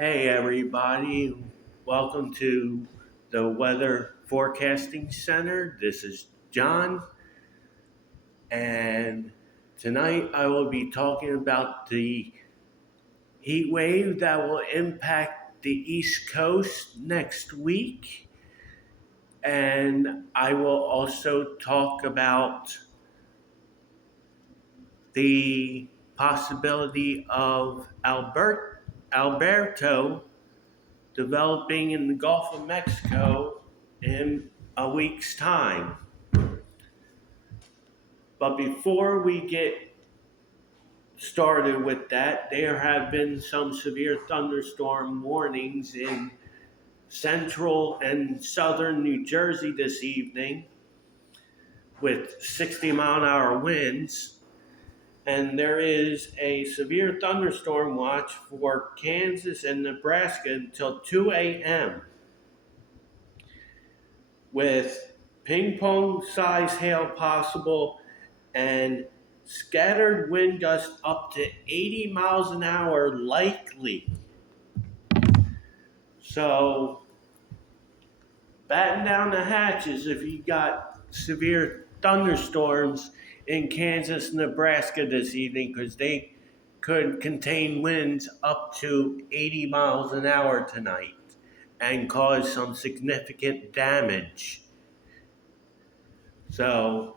Hey everybody, welcome to the Weather Forecasting Center. This is John, and tonight I will be talking about the heat wave that will impact the East Coast next week. And I will also talk about the possibility of Alberto developing in the Gulf of Mexico in a week's time. But before we get started with that, there have been some severe thunderstorm warnings in central and southern New Jersey this evening with 60-mile-an-hour winds. And there is a severe thunderstorm watch for Kansas and Nebraska until 2 a.m. with ping pong size hail possible and scattered wind gusts up to 80 miles an hour likely. So batten down the hatches if you got severe thunderstorms in Kansas, Nebraska this evening, because they could contain winds up to 80 miles an hour tonight and cause some significant damage. So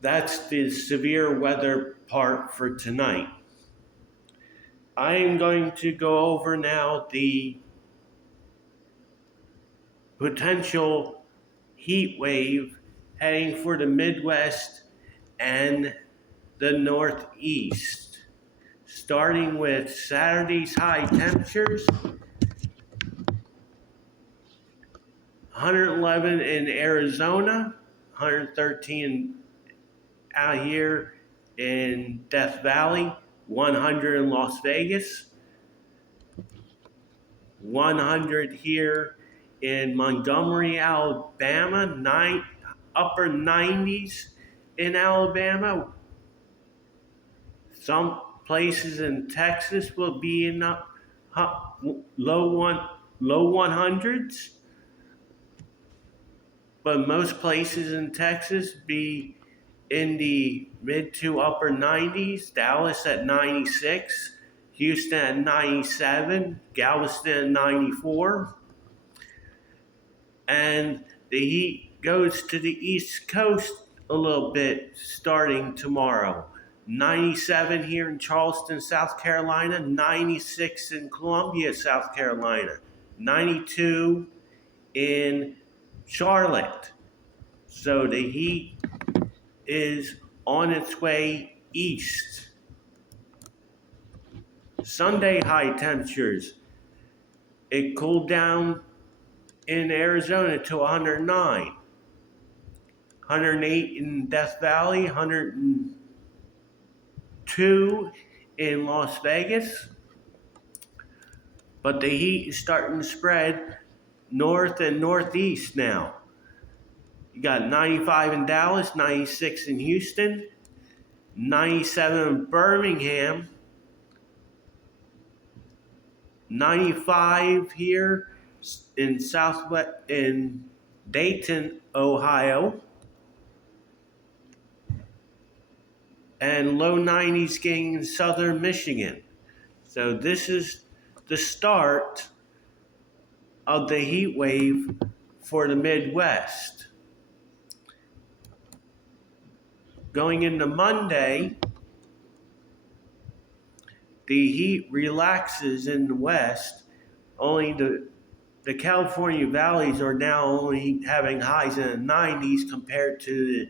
that's the severe weather part for tonight. I am going to go over now the potential heat wave heading for the Midwest and the Northeast. Starting with Saturday's high temperatures, 111 in Arizona, 113 out here in Death Valley, 100 in Las Vegas, 100 here in Montgomery, Alabama, upper 90s in Alabama. Some places in Texas will be in the low 100s, but most places in Texas be in the mid to upper 90s. Dallas at 96, Houston at 97, Galveston at 94. And the heat goes to the East Coast a little bit starting tomorrow. 97 here in Charleston, South Carolina, 96 in Columbia, South Carolina, 92 in Charlotte. So the heat is on its way east. Sunday high temperatures, it cooled down in Arizona to 109, 108 in Death Valley, 102 in Las Vegas. But the heat is starting to spread north and northeast now. You got 95 in Dallas, 96 in Houston, 97 in Birmingham, 95 here in Dayton, Ohio, and low 90s getting in southern Michigan. So this is the start of the heat wave for the Midwest. Going into Monday, the heat relaxes in the west. Only the California valleys are now only having highs in the 90s compared to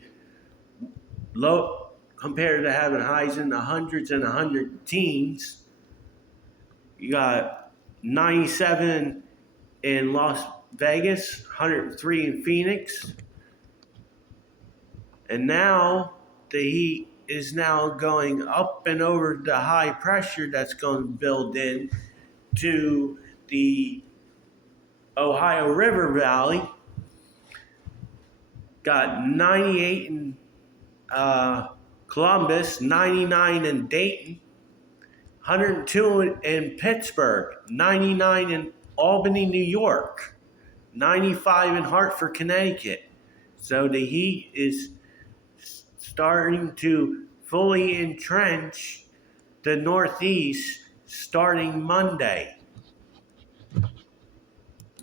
having highs in the hundreds and 100 teens. You got 97 in Las Vegas, 103 in Phoenix. And now the heat is now going up and over the high pressure that's going to build in to the Ohio River Valley. Got 98 in Columbus, 99 in Dayton, 102 in Pittsburgh, 99 in Albany, New York, 95 in Hartford, Connecticut. So the heat is starting to fully entrench the Northeast starting Monday.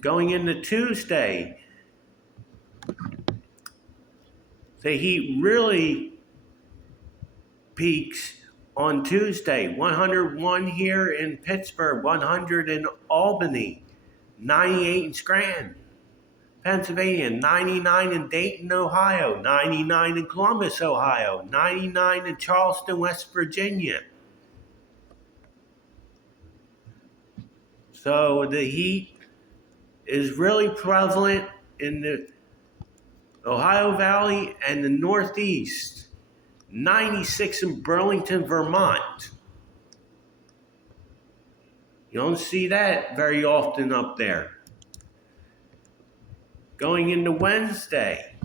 Going into Tuesday, the heat really peaks on Tuesday. 101 here in Pittsburgh, 100 in Albany, 98 in Scranton, Pennsylvania, 99 in Dayton, Ohio, 99 in Columbus, Ohio, 99 in Charleston, West Virginia. So the heat is really prevalent in the Ohio Valley and the Northeast. 96 in Burlington, Vermont. You don't see that very often up there. Going into Wednesday,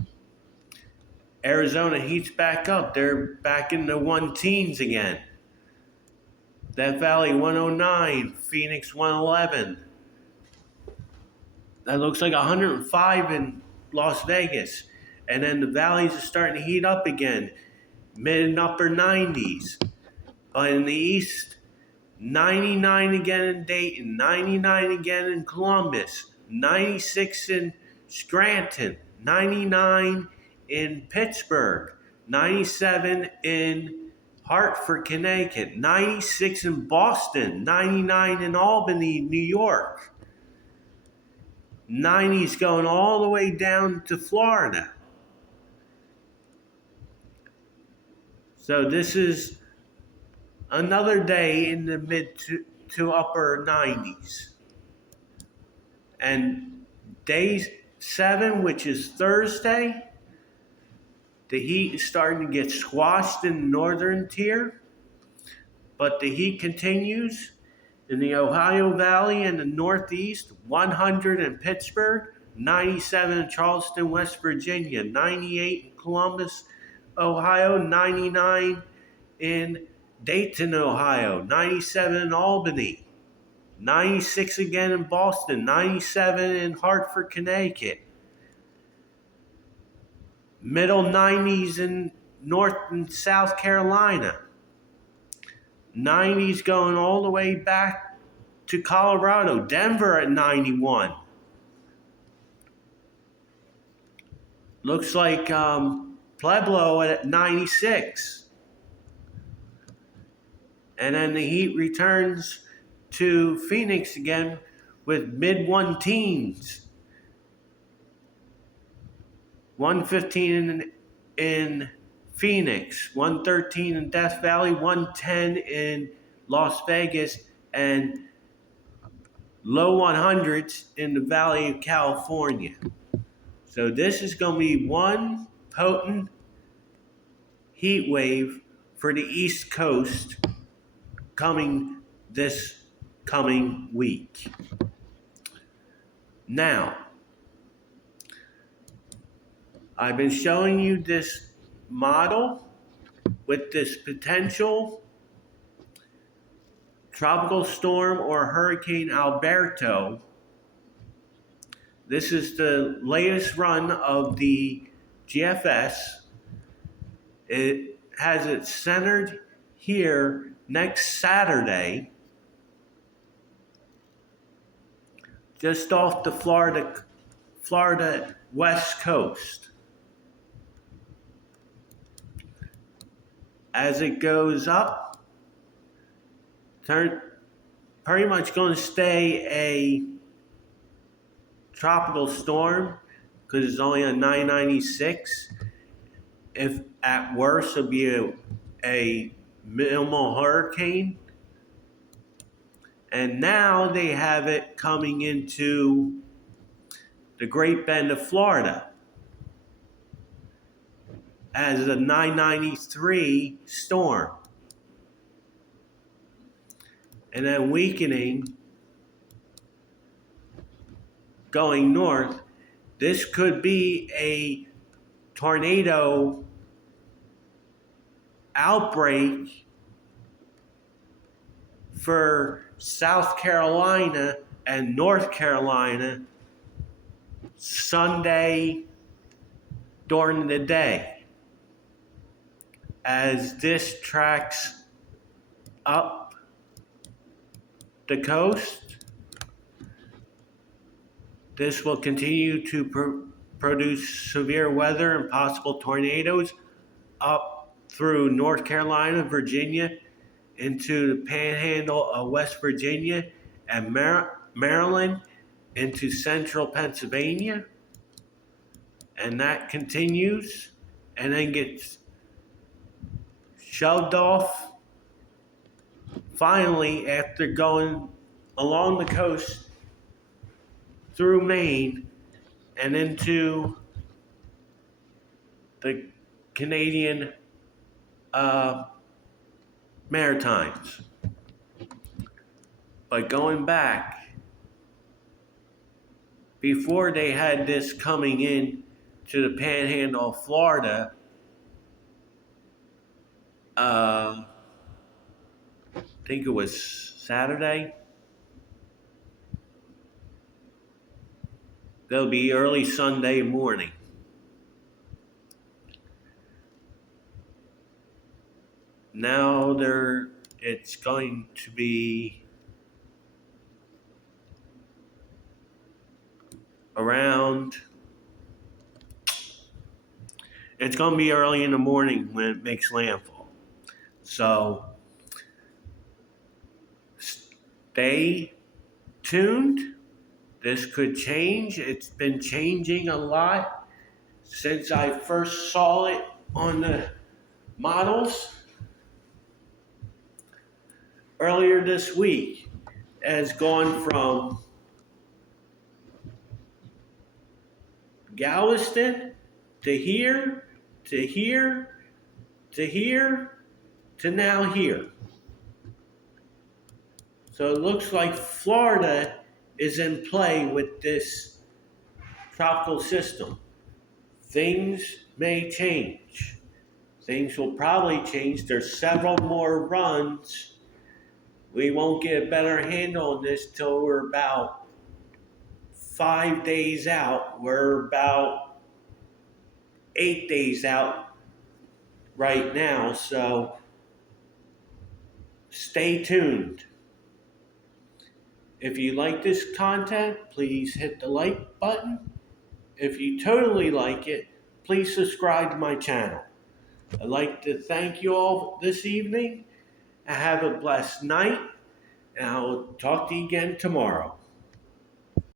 Arizona heats back up. They're back in the 1-teens again. Death Valley 109, Phoenix 111. That looks like 105 in Las Vegas. And then the valleys are starting to heat up again. Mid and upper 90s. In the east, 99 again in Dayton, 99 again in Columbus, 96 in Scranton, 99 in Pittsburgh, 97 in Hartford, Connecticut, 96 in Boston, 99 in Albany, New York. 90s going all the way down to Florida. So this is another day in the mid to upper 90s. And day 7, which is Thursday, the heat is starting to get squashed in the northern tier. But the heat continues in the Ohio Valley and the Northeast, 100 in Pittsburgh, 97 in Charleston, West Virginia, 98 in Columbus, Ohio, 99 in Dayton, Ohio, 97 in Albany, 96 again in Boston, 97 in Hartford, Connecticut, middle 90s in North and South Carolina, 90s going all the way back to Colorado, Denver at 91. Looks like Pueblo at 96. And then the heat returns to Phoenix again with mid 1-teens. 115 in Phoenix, 113 in Death Valley, 110 in Las Vegas, and low 100s in the Valley of California. So this is going to be one potent heat wave for the East Coast this coming week. Now, I've been showing you this model with this potential tropical storm or Hurricane Alberto. This is the latest run of the GFS. It has it centered here next Saturday, just off the Florida West Coast. As it goes up, pretty much going to stay a tropical storm because it's only a 996. If at worst, it'll be a minimal hurricane. And now they have it coming into the Great Bend of Florida as a 993 storm. And then weakening, going north. This could be a tornado outbreak for South Carolina and North Carolina Sunday during the day, as this tracks up the coast. This will continue to produce severe weather and possible tornadoes up through North Carolina, Virginia, into the panhandle of West Virginia and Maryland, into central Pennsylvania. And that continues and then gets shoved off finally after going along the coast through Maine and into the Canadian Maritimes. But going back, before they had this coming in to the panhandle of Florida, I think it was Saturday. They'll be early Sunday morning. Now it's going to be around, it's going to be early in the morning when it makes landfall. So stay tuned. This could change. It's been changing a lot since I first saw it on the models earlier this week. It has gone from Galveston to here, to here, to here, to now here. So it looks like Florida is in play with this tropical system. Things may change. Things will probably change. There's several more runs. We won't get a better handle on this till we're about 5 days out. We're about 8 days out right now, so stay tuned. If you like this content, please hit the like button. If you totally like it, please subscribe to my channel. I'd like to thank you all this evening. Have a blessed night, and I will talk to you again tomorrow.